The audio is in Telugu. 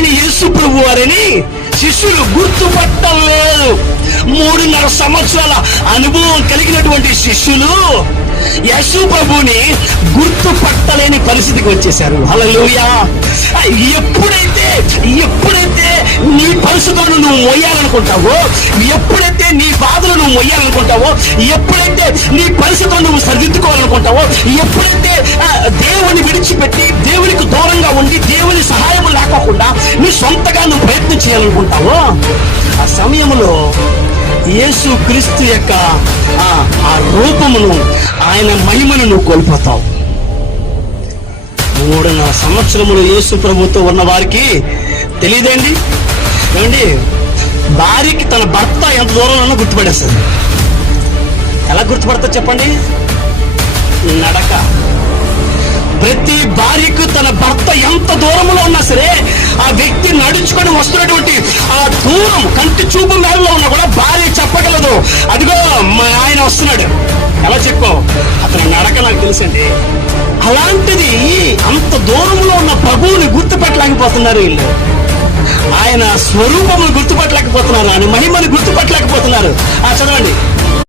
ఆయన యేసు ప్రభు వారిని శిష్యులు గుర్తుపట్టలేదు. 3.5 సంవత్సరాల అనుభవం కలిగినటువంటి శిష్యులు యేసు ప్రభుని గుర్తుపట్టలేని పరిస్థితికి వచ్చేసారు. హల్లెలూయా. ఎప్పుడైతే నీ పరిస్థితులను నువ్వు మొయ్యాలనుకుంటావో, ఎప్పుడైతే నీ బాధలు నువ్వు మొయ్యాలనుకుంటావో, ఎప్పుడైతే నీ పరిస్థితులను నువ్వు సరిదిద్దుకోవాలనుకుంటావో, ఎప్పుడైతే దేవుని విడిచిపెట్టి దేవునికి దూరంగా ఉండి దేవుని సహాయం లేకోకుండా నీ సొంతగా నువ్వు ప్రయత్నం చేయాలనుకుంటావో, ఆ సమయంలో యేసు క్రీస్తు యొక్క ఆ రూపమును, ఆయన మహిమను నువ్వు కోల్పోతావు. 3.5 సంవత్సరములు యేసు ప్రభుతో ఉన్న వారికి తెలియదేండి ఏమండి, భార్యకి తన భర్త ఎంత దూరంలో ఉన్నా గుర్తుపడేస్తుంది. ఎలా గుర్తుపడతా చెప్పండి? నడక. ప్రతి భార్యకు తన భర్త ఎంత దూరంలో ఉన్నా సరే, ఆ వ్యక్తి నడుచుకొని వస్తున్నటువంటి ఆ దూరం కంటి చూపు మేరలో ఉన్నా కూడా భార్య చెప్పగలదు, అదిగో మా ఆయన వస్తున్నాడు. ఎలా చెప్పావు? అతని నడక నాకు తెలుసండి. అలాంటిది అంత దూరంలో ఉన్న ప్రభువుని గుర్తుపెట్టలేకపోతున్నారు వీళ్ళు. ఆయన స్వరూపమును గుర్తుపట్టలేకపోతున్నారు, ఆయన మహిమను గుర్తుపట్టలేకపోతున్నారు. చదవండి.